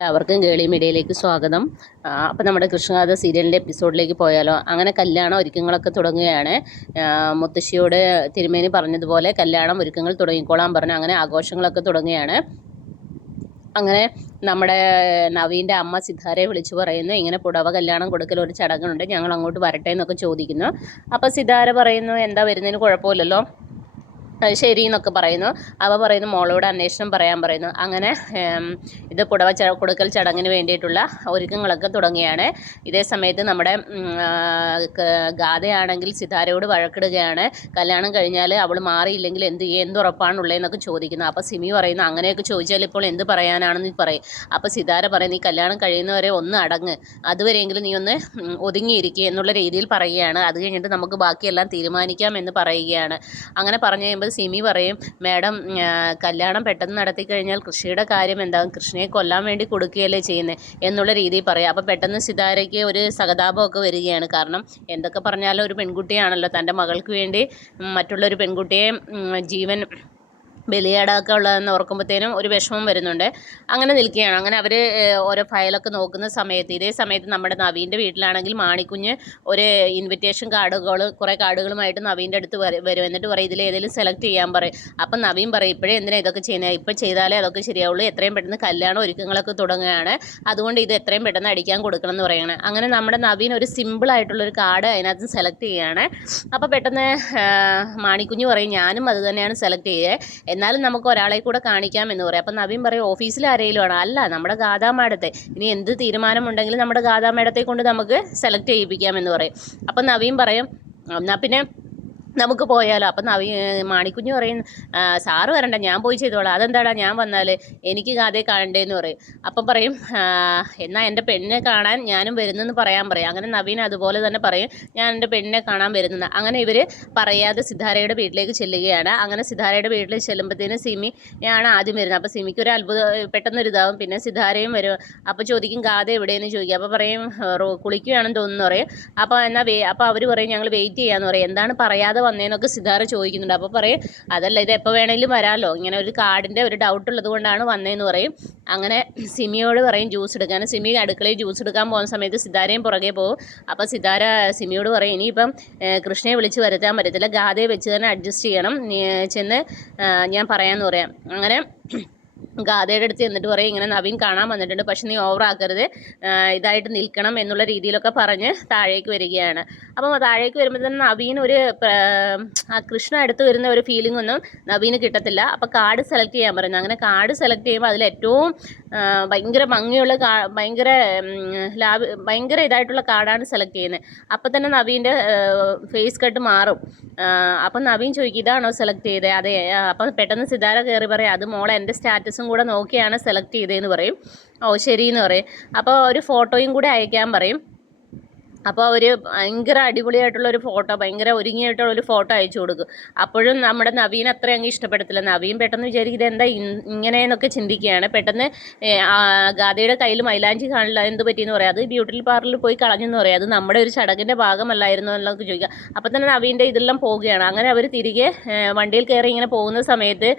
എല്ലാവർക്കും ഗേളി മീഡിയയിലേക്ക് സ്വാഗതം. അപ്പം നമ്മുടെ കൃഷ്ണഗാഥ സീരിയലിന്റെ എപ്പിസോഡിലേക്ക് പോയാലോ? അങ്ങനെ കല്യാണ ഒരുക്കങ്ങളൊക്കെ തുടങ്ങുകയാണ്. മുത്തശ്ശിയോട് തിരുമേനി പറഞ്ഞതുപോലെ കല്യാണം ഒരുക്കങ്ങൾ തുടങ്ങിക്കോളാൻ പറഞ്ഞു അങ്ങനെ ആഘോഷങ്ങളൊക്കെ തുടങ്ങുകയാണ്. അങ്ങനെ നമ്മുടെ നവീന്റെ അമ്മ സിദ്ധാരയെ വിളിച്ചു പറയുന്നു ഇങ്ങനെ പുടവ കല്യാണം കൊടുക്കൽ ഒരു ചടങ്ങുണ്ട് ഞങ്ങൾ അങ്ങോട്ട് വരട്ടെ എന്നൊക്കെ ചോദിക്കുന്നു. അപ്പോൾ സിദ്ധാര പറയുന്നു എന്താ വരുന്നതിന് കുഴപ്പമില്ലല്ലോ? ശരി എന്നൊക്കെ പറയുന്നു. അവ പറയുന്നു മോളോട് അന്വേഷണം പറയാൻ പറയുന്നു. അങ്ങനെ ഇത് കുടവ കൊടുക്കൽ ചടങ്ങിന് വേണ്ടിയിട്ടുള്ള ഒരുക്കങ്ങളൊക്കെ തുടങ്ങിയാണ്. ഇതേ സമയത്ത് നമ്മുടെ ഗാഥയാണെങ്കിൽ സിതാരയോട് വഴക്കിടുകയാണ്. കല്യാണം കഴിഞ്ഞാൽ അവൾ മാറിയില്ലെങ്കിൽ എന്ത് എന്തുറപ്പാണുള്ളതെന്നൊക്കെ ചോദിക്കുന്നു. അപ്പോൾ സിമി പറയുന്നു അങ്ങനെയൊക്കെ ചോദിച്ചാൽ ഇപ്പോൾ എന്ത് പറയാനാണെന്ന് പറയും. അപ്പോൾ സിതാര പറയുന്നു ഈ കല്യാണം കഴിയുന്നവരെ ഒന്ന് അടങ്ങ്. അതുവരെയെങ്കിലും നീ ഒന്ന് ഒതുങ്ങിയിരിക്കുക എന്നുള്ള രീതിയിൽ പറയുകയാണ്. അത് കഴിഞ്ഞിട്ട് നമുക്ക് ബാക്കിയെല്ലാം തീരുമാനിക്കാം എന്ന് പറയുകയാണ്. അങ്ങനെ പറഞ്ഞു സിമി പറയും മാഡം കല്യാണം പെട്ടെന്ന് നടത്തി കഴിഞ്ഞാൽ കൃഷിയുടെ കാര്യം എന്താകും കൃഷ്ണയെ കൊല്ലാൻ വേണ്ടി കൊടുക്കുകയല്ലേ ചെയ്യുന്നത് എന്നുള്ള രീതിയിൽ പറയാം. അപ്പോൾ പെട്ടെന്ന് സിതാരയ്ക്ക് ഒരു സഹതാപമൊക്കെ വരികയാണ്. കാരണം എന്തൊക്കെ പറഞ്ഞാലും ഒരു പെൺകുട്ടിയാണല്ലോ തന്റെ മകൾക്ക് വേണ്ടി മറ്റുള്ളൊരു പെൺകുട്ടിയെ ജീവൻ ബലിയാടാക്കുക ഉള്ളതെന്ന് ഓർക്കുമ്പോഴത്തേനും ഒരു വിഷമം വരുന്നുണ്ട്. അങ്ങനെ നിൽക്കുകയാണ്. അങ്ങനെ അവർ ഓരോ ഫയലൊക്കെ നോക്കുന്ന സമയത്ത് ഇതേ സമയത്ത് നമ്മുടെ നവീന്റെ വീട്ടിലാണെങ്കിൽ മാണിക്കുഞ്ഞ് ഒരു ഇൻവിറ്റേഷൻ കാർഡുകൾ കുറേ കാർഡുകളുമായിട്ട് നവീന്റെ അടുത്ത് വര- എന്നിട്ട് പറയും ഇതിൽ ഏതെങ്കിലും സെലക്ട് ചെയ്യാൻ പറയും. അപ്പം നവീൻ പറയും ഇപ്പോഴേ എന്തിനാ ഇതൊക്കെ ചെയ്യുന്നത് ഇപ്പം ചെയ്താലേ അതൊക്കെ ശരിയാവുള്ളൂ. എത്രയും പെട്ടെന്ന് കല്യാണം ഒരുക്കങ്ങളൊക്കെ തുടങ്ങുകയാണ്. അതുകൊണ്ട് ഇത് എത്രയും പെട്ടെന്ന് അടിക്കാൻ കൊടുക്കണം എന്ന് പറയുകയാണ് അങ്ങനെ നമ്മുടെ നവീൻ ഒരു സിമ്പിൾ ആയിട്ടുള്ളൊരു കാർഡ് അതിനകത്ത് സെലക്ട് ചെയ്യുകയാണ്. അപ്പോൾ പെട്ടെന്ന് മാണിക്കുഞ്ഞ് പറയും ഞാനും അത് തന്നെയാണ് സെലക്ട് ചെയ്യുക എന്നാലും നമുക്ക് ഒരാളെ കൂടെ കാണിക്കാം എന്ന് പറയും. അപ്പം നവീൻ പറയും ഓഫീസിൽ ആരെങ്കിലും ആണ് അല്ല നമ്മുടെ ഗാഥാ മാഡത്തെ ഇനി എന്ത് തീരുമാനമുണ്ടെങ്കിലും നമ്മുടെ ഗാഥാ മാഡത്തെ കൊണ്ട് നമുക്ക് സെലക്ട് ചെയ്യിപ്പിക്കാം എന്ന് പറയും. അപ്പം നവീൻ പറയും എന്നാൽ പിന്നെ നമുക്ക് പോയാലോ? അപ്പം നവി മാണിക്കുഞ്ഞ് പറയും "ആ, സാറ് വരണ്ട ഞാൻ പോയി ചെയ്തോളാം. അതെന്താടാ ഞാൻ വന്നാൽ എനിക്ക് ഗാഥയെ കാണണ്ടേന്ന് പറയും. അപ്പം പറയും "ആ, എന്നാൽ എന്റെ പെണ്ണിനെ കാണാൻ ഞാനും വരുന്നെന്ന് പറയാൻ പറയും. അങ്ങനെ നവീൻ അതുപോലെ തന്നെ പറയും ഞാൻ എന്റെ പെണ്ണിനെ കാണാൻ വരുന്നത് അങ്ങനെ ഇവർ പറയാതെ സിദ്ധാരയുടെ വീട്ടിലേക്ക് ചെല്ലുകയാണ്. അങ്ങനെ സിദ്ധാരയുടെ വീട്ടിൽ ചെല്ലുമ്പോഴത്തേനും സിമി ആണ് ആദ്യം വരുന്നത്. അപ്പോൾ സിമിക്ക് ഒരു അത്ഭുത പെട്ടെന്നൊരു ഇതാവും പിന്നെ സിദ്ധാരയും വരും. അപ്പോൾ ചോദിക്കും ഗാഥ എവിടെയെന്ന് ചോദിക്കും. അപ്പോൾ പറയും കുളിക്കുകയാണെന്ന് തോന്നുന്നു പറയും. അപ്പോൾ എന്നാൽ അപ്പോൾ അവർ പറയും ഞങ്ങൾ വെയിറ്റ് ചെയ്യാന്ന് പറയും. എന്താണ് പറയാതെ വന്നതെന്നൊക്കെ സിദ്ധാര ചോദിക്കുന്നുണ്ട്. അപ്പോൾ പറയും അതല്ല ഇത് എപ്പോൾ വേണമെങ്കിലും വരാമല്ലോ ഇങ്ങനെ ഒരു കാർഡിന്റെ ഒരു ഡൗട്ട് ഉള്ളത് കൊണ്ടാണ് വന്നതെന്ന് പറയും. അങ്ങനെ സിമിയോട് പറയും ജ്യൂസ് എടുക്കാൻ. സിമി അടുക്കളയിൽ ജ്യൂസ് എടുക്കാൻ പോകുന്ന സമയത്ത് സിദ്ധാരയും പുറകെ പോകും. അപ്പോൾ സിദ്ധാര സിമിയോട് പറയും ഇനിയിപ്പം കൃഷ്ണയെ വിളിച്ച് വരുത്താൻ പറ്റത്തില്ല. ഗാഥയെ വെച്ച് തന്നെ അഡ്ജസ്റ്റ് ചെയ്യണം. ചെന്ന് ഞാൻ പറയാമെന്ന് പറയാം. അങ്ങനെ ഗാഥയുടെ അടുത്ത് ചെന്നിട്ട് പറയും ഇങ്ങനെ നവീൻ കാണാൻ വന്നിട്ടുണ്ട് പക്ഷെ നീ ഓവറാക്കരുത് ഇതായിട്ട് നിൽക്കണം എന്നുള്ള രീതിയിലൊക്കെ പറഞ്ഞ് താഴേക്ക് വരികയാണ്. അപ്പം താഴേക്ക് വരുമ്പോൾ തന്നെ നവീൻ ഒരു ആ കൃഷ്ണ അടുത്ത് വരുന്ന ഒരു ഫീലിംഗ് ഒന്നും നവീന് കിട്ടത്തില്ല. അപ്പം കാർഡ് സെലക്ട് ചെയ്യാൻ പറയുന്നു. അങ്ങനെ കാർഡ് സെലക്ട് ചെയ്യുമ്പോൾ അതിൽ ഏറ്റവും ഭയങ്കര ഭംഗിയുള്ള ഭയങ്കര ലാഭ ഭയങ്കര ഇതായിട്ടുള്ള കാർഡാണ് സെലക്ട് ചെയ്യുന്നത്. അപ്പം തന്നെ നവീന്റെ ഫേസ് കട്ട് മാറും. അപ്പം നവീൻ ചോദിക്കും ഇതാണോ സെലക്ട് ചെയ്തത് അതെ അപ്പം പെട്ടെന്ന് സിതാര കയറി പറയാം അത് മോളെ എന്റെ സ്റ്റാറ്റസും കൂടെ നോക്കിയാണ് സെലക്ട് ചെയ്തതെന്ന് പറയും. ഓ ശരിയെന്ന് പറയും. അപ്പോൾ ഒരു ഫോട്ടോയും കൂടെ അയക്കാൻ പറയും. അപ്പോൾ അവർ ഭയങ്കര അടിപൊളിയായിട്ടുള്ള ഒരു ഫോട്ടോ ഭയങ്കര ഒരുങ്ങിയായിട്ടുള്ള ഒരു ഫോട്ടോ അയച്ചു കൊടുക്കും. അപ്പോഴും നമ്മുടെ നവീൻ അത്ര അങ്ങ് ഇഷ്ടപ്പെടത്തില്ല. നവീൻ പെട്ടെന്ന് വിചാരിക്കും എന്താ ഇങ്ങനെ ഇങ്ങനെയെന്നൊക്കെ ചിന്തിക്കുകയാണ്. പെട്ടെന്ന് ഗാദയുടെ കയ്യിൽ മൈലാഞ്ചി കാണില്ല എന്ത് പറ്റിയെന്ന് പറയാം. അത് ബ്യൂട്ടി പാർലറിൽ പോയി കളഞ്ഞെന്ന് പറയാം. അത് നമ്മുടെ ഒരു ചടങ്ങിന്റെ ഭാഗമല്ലായിരുന്നു എന്നൊക്കെ ചോദിക്കുക. അപ്പോൾ തന്നെ നവീന്റെ ഇതെല്ലാം പോവുകയാണ്. അങ്ങനെ അവർ തിരികെ വണ്ടിയിൽ കയറി ഇങ്ങനെ പോകുന്ന സമയത്ത്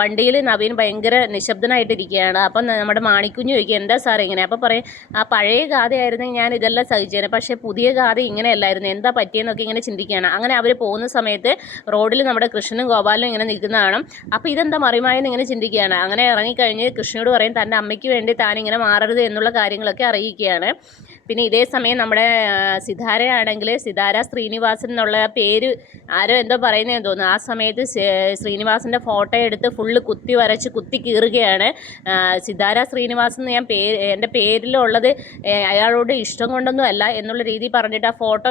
വണ്ടിയിൽ നവീൻ ഭയങ്കര നിശബ്ദനായിട്ടിരിക്കുകയാണ്. അപ്പം നമ്മുടെ മാണിക്കുഞ്ഞ് ചോദിക്കുക എന്താ സാർ ഇങ്ങനെ? അപ്പോൾ പറയും ആ പഴയ ഗാഥയായിരുന്നെങ്കിൽ ഞാൻ ഇതെല്ലാം സഹിച്ചേനെ. പക്ഷേ പുതിയ ഗാഥ ഇങ്ങനെയല്ലായിരുന്നു. എന്താ പറ്റിയെന്നൊക്കെ ഇങ്ങനെ ചിന്തിക്കുകയാണ്. അങ്ങനെ അവർ പോകുന്ന സമയത്ത് റോഡിൽ നമ്മുടെ കൃഷ്ണനും ഗോപാലനും ഇങ്ങനെ നിൽക്കുന്നതാണ് അപ്പോൾ ഇതെന്താ മറിമായെന്ന് ഇങ്ങനെ ചിന്തിക്കുകയാണ്. അങ്ങനെ ഇറങ്ങിക്കഴിഞ്ഞ് കൃഷ്ണനോട് പറയും തന്റെ അമ്മയ്ക്ക് വേണ്ടി താൻ ഇങ്ങനെ മാറരുത് എന്നുള്ള കാര്യങ്ങളൊക്കെ അറിയിക്കുകയാണ്. പിന്നെ ഇതേ സമയം നമ്മുടെ സിതാരയാണെങ്കിൽ സിതാര ശ്രീനിവാസൻ എന്നുള്ള പേര് ആരോ എന്തോ പറയുന്നതെന്ന് തോന്നുന്നു. ആ സമയത്ത് ശ്രീ- ശ്രീനിവാസന്റെ ഫോട്ടോ എടുത്ത് ഫുള്ള് കുത്തി വരച്ച് കുത്തി കീറുകയാണ് സിതാര ശ്രീനിവാസൻ ഞാൻ പേര് എന്റെ പേരിലുള്ളത് അയാളോട് ഇഷ്ടം കൊണ്ടൊന്നും അല്ല എന്നുള്ള രീതിയിൽ പറഞ്ഞിട്ട് ആ ഫോട്ടോ